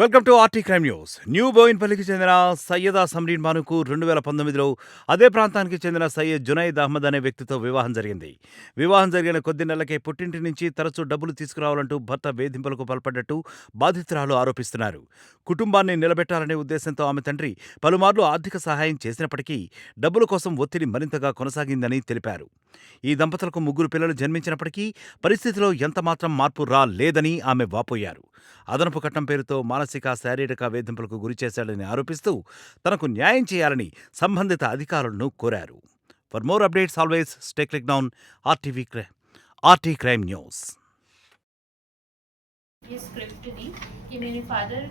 Welcome to RT crime news. New బోయిన్పల్లికి చెందిన సయ్యదా సమ్రీన్ బానుకు 2019లో అదే ప్రాంతానికి చెందిన సయ్యద్ జునైద్ అహ్మద్ అనే వ్యక్తితో వివాహం జరిగింది. వివాహం జరిగిన కొద్ది నెలలకే పుట్టింటి నుంచి తరచూ డబ్బులు తీసుకురావాలంటూ భర్త వేధింపులకు పాల్పడ్డట్టు బాధితురాలు ఆరోపిస్తున్నారు. కుటుంబాన్ని నిలబెట్టాలనే ఉద్దేశంతో ఆమె తండ్రి పలుమార్లు ఆర్థిక సహాయం చేసినప్పటికీ డబ్బుల కోసం ఒత్తిడి మరింతగా కొనసాగిందని తెలిపారు. ఈ దంపతులకు 3 పిల్లలు జన్మించినప్పటికీ పరిస్థితిలో ఎంతమాత్రం మార్పు రాలేదని ఆమె వాపోయారు. అదనపు కట్నం పేరుతో మానసిక, శారీరక వేధింపులకు గురిచేశాడని ఆరోపిస్తూ తనకు న్యాయం చేయాలని సంబంధిత అధికారులను కోరారు. For more updates always stay click down RT crime news. ये स्क्रिप्ट दी कि मेरे फादर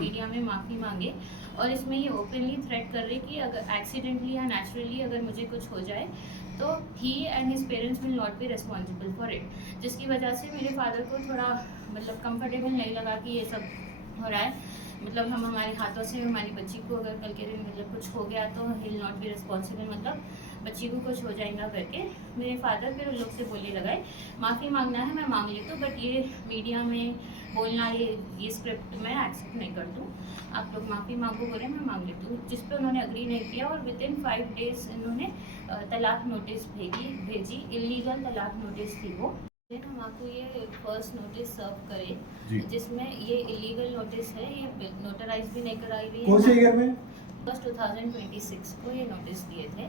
मीडिया में माफ़ी मांगे और इसमें ये ओपनली थ्रेट कर रहे कि अगर एक्सीडेंटली या नेचुरली अगर मुझे कुछ हो जाए तो he and his parents will not be responsible for it, जिसकी वजह से मेरे फादर को थोड़ा मतलब कंफर्टेबल नहीं लगा कि ये सब हो रहा है। मतलब हम हमारे हाथों से हमारी बच्ची को अगर कल के दिन मतलब कुछ हो गया तो he will not be responsible, मतलब बच्ची को कुछ हो जाएगा करके मेरे फादर फिर उन लोग से बोलने लगाए माफ़ी मांगना है मैं मांग लेती हूँ, बट ये मीडिया में बोलना ये स्क्रिप्ट मैं एक्सेप्ट नहीं कर दूँ, आप लोग माफ़ी मांगो बोले मैं मांग लेती हूँ, जिस पे उन्होंने अग्री नहीं किया और विद इन 5 डेज इन्होंने तलाक नोटिस भेजी इलीगल तलाक नोटिस थी वो। हम आपको ये फर्स्ट नोटिस सर्व करें जिसमें ये इलीगल नोटिस है, ये नोटराइज भी नहीं कराई हुई है। कौन से ईयर में? 2026 को ये नोटिस दिए थे,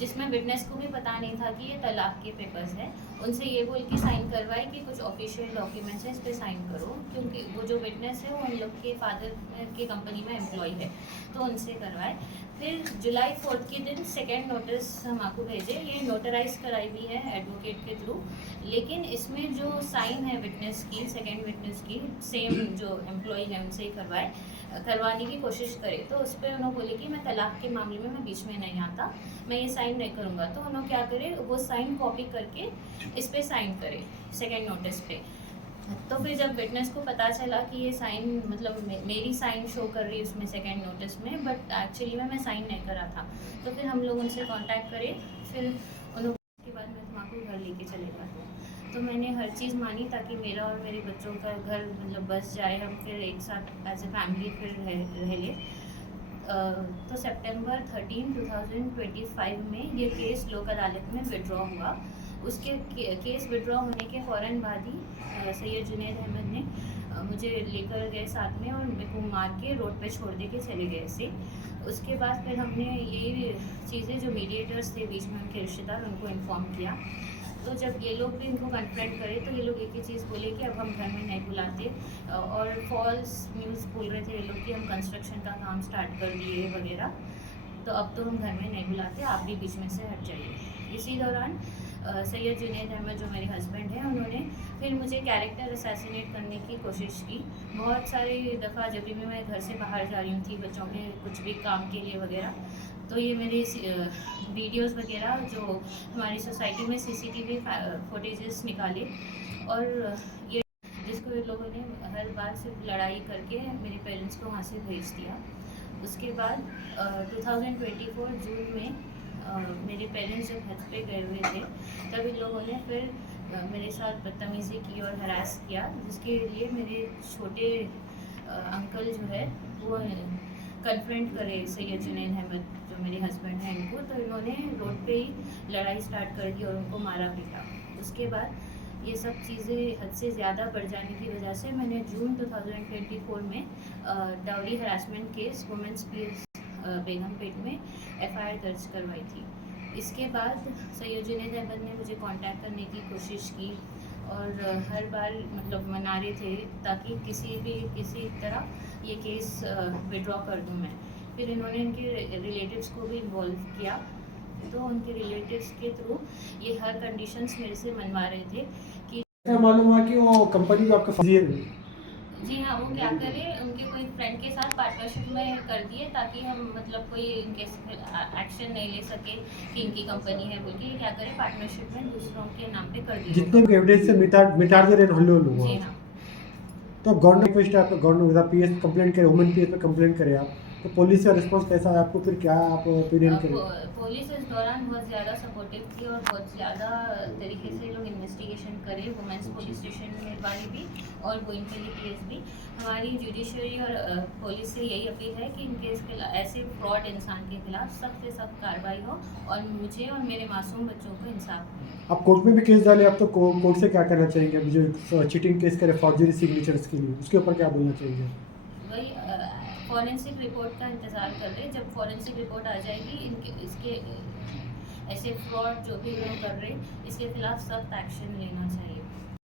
जिसमें विटनेस को भी पता नहीं था कि ये तलाक के पेपर्स हैं। उनसे ये बोल के साइन करवाए कि कुछ ऑफिशियल डॉक्यूमेंट्स हैं इस पर साइन करो, क्योंकि वो जो विटनेस है वो उन लोग के फादर की कंपनी में एम्प्लॉय है, तो उनसे करवाए। फिर जुलाई 4 के दिन सेकेंड नोटिस हम आपको भेजे, ये नोटराइज कराई हुई है एडवोकेट के थ्रू, लेकिन इसमें जो साइन है विटनेस की, सेकेंड विटनेस की सेम जो एम्प्लॉय है उनसे ही करवाने की कोशिश करे, तो उस पर उन्होंने बोले कि मैं तलाक के मामले में मैं बीच में नहीं आता, मैं ये साइन नहीं करूँगा। तो उन्होंने क्या करे वो साइन कॉपी करके इस पर साइन करे सेकेंड नोटिस पे। तो फिर जब विटनेस को पता चला कि ये साइन मतलब मेरी साइन शो कर रही है उसमें सेकेंड नोटिस में, बट एक्चुअली मैं साइन नहीं करा था, तो फिर हम लोग उनसे कांटेक्ट करे, फिर उन्होंने के बाद मैं तुम्हारा घर लेके चले जाता हूँ। तो मैंने हर चीज़ मानी ताकि मेरा और मेरे बच्चों का घर मतलब बस जाए, हम फिर एक साथ एज ए फैमिली फिर रह ले। तो सितंबर 13, 2025 में ये केस लोक अदालत में विड्रॉ हुआ। उसके केस विड्रॉ होने के फ़ौरन बाद ही सैयद जुनैद अहमद ने मुझे लेकर गए साथ में और मेरे को मार के रोड पे छोड़ दे के चले गए ऐसे। उसके बाद फिर हमने यही चीज़ें जो मीडिएटर्स थे बीच में उनके रिश्तेदार उनको इन्फॉर्म किया, तो जब ये लोग भी इनको कन्फ्रंट करे तो ये लोग एक ही चीज़ बोले कि अब हम घर में नहीं बुलाते, और फॉल्स न्यूज़ बोल रहे थे ये लोग कि हम कंस्ट्रक्शन का काम स्टार्ट कर दिए वगैरह, तो अब तो हम घर में नहीं बुलाते, आप भी बीच में से हट जाइए। इसी दौरान सैयद जुनैद अहमद जो मेरे हस्बैंड हैं उन्होंने फिर मुझे कैरेक्टर असैसिनेट करने की कोशिश की। बहुत सारी दफ़ा जब भी मैं घर से बाहर जा रही थी बच्चों के कुछ भी काम के लिए वगैरह, तो ये मेरे वीडियोस वगैरह जो हमारी सोसाइटी में सीसीटीवी फुटेजेस निकाले, और ये जिसको ये लोगों ने हर बार सिर्फ लड़ाई करके मेरे पेरेंट्स को वहाँ से भेज दिया। उसके बाद 2024 जून में मेरे पेरेंट्स जब हज पे गए हुए थे तब इन लोगों ने फिर मेरे साथ बदतमीज़ी की और हरास किया, जिसके लिए मेरे छोटे अंकल जो है वो कन्फ्रंट करे सैयद जुनैद अहमद जो मेरे हस्बैंड हैं इनको, तो इन्होंने रोड पे ही लड़ाई स्टार्ट कर दी और उनको मारा पीटा। उसके बाद ये सब चीज़ें हद से ज़्यादा बढ़ जाने की वजह से मैंने जून 2024 में dowry harassment case women's PS Begumpet में FIR दर्ज करवाई थी। इसके बाद सैयद जुनैद अहमद ने मुझे कांटेक्ट करने की कोशिश की और हर बार मतलब मना रहे थे ताकि किसी तरह ये केस विड्रॉ कर दूं मैं। फिर इन्होंने इनके रिलेटिव्स को भी इन्वॉल्व किया, तो उनके रिलेटिव्स के थ्रू ये हर कंडीशंस मेरे से मनवा रहे थे कि मालूम हुआ कि वो कंपनी जो आपका जी हाँ, वो क्या करे उनके कोई फ्रेंड के साथ पार्टनरशिप में कर दिए ताकि हम मतलब कोई इनके एक्शन नहीं ले सके कि इनकी कंपनी है बोल के, ये क्या करे पार्टनरशिप में दूसरों के नाम पे कर दिए जितने भी एविडेंस से मिटा दे रहे हल्लो हुआ। जी हाँ। तो गवर्नमेंट पे आपका गवर्नमेंट पीएस कंप्लेंट करे, वुमेन पीएस पे कंप्लेंट करे आप, तो पुलिस का रिस्पांस कैसा है आपको, फिर क्या आप ओपिनियन करें? पुलिस इस दौरान बहुत ज़्यादा सपोर्टिव थी और बहुत ज़्यादा तरीके से लोग इन्वेस्टिगेशन करे, वुमेंस पुलिस स्टेशन वाले भी और बोइनपल्ली पीएस भी। हमारी जुडिशरी और पुलिस से यही अपील है कि इनके ऐसे फ्रॉड इंसान के खिलाफ सख्त से सख्त कार्रवाई हो और मुझे और मेरे मासूम बच्चों को इंसाफ मिले। आप कोर्ट में भी केस डाले, आप तो कोर्ट से क्या करना चाहेंगे? अभी जो चीटिंग केस करे फॉर्जरी सिग्नेचर्स के लिए, उसके ऊपर क्या बोलना चाहेंगे? वही फॉरेंसिक रिपोर्ट का इंतज़ार कर रहे हैं। जब फॉरेंसिक रिपोर्ट आ जाएगी इनके इसके ऐसे फ्रॉड जो भी लोग कर रहे हैं इसके खिलाफ सख्त एक्शन लेना चाहिए।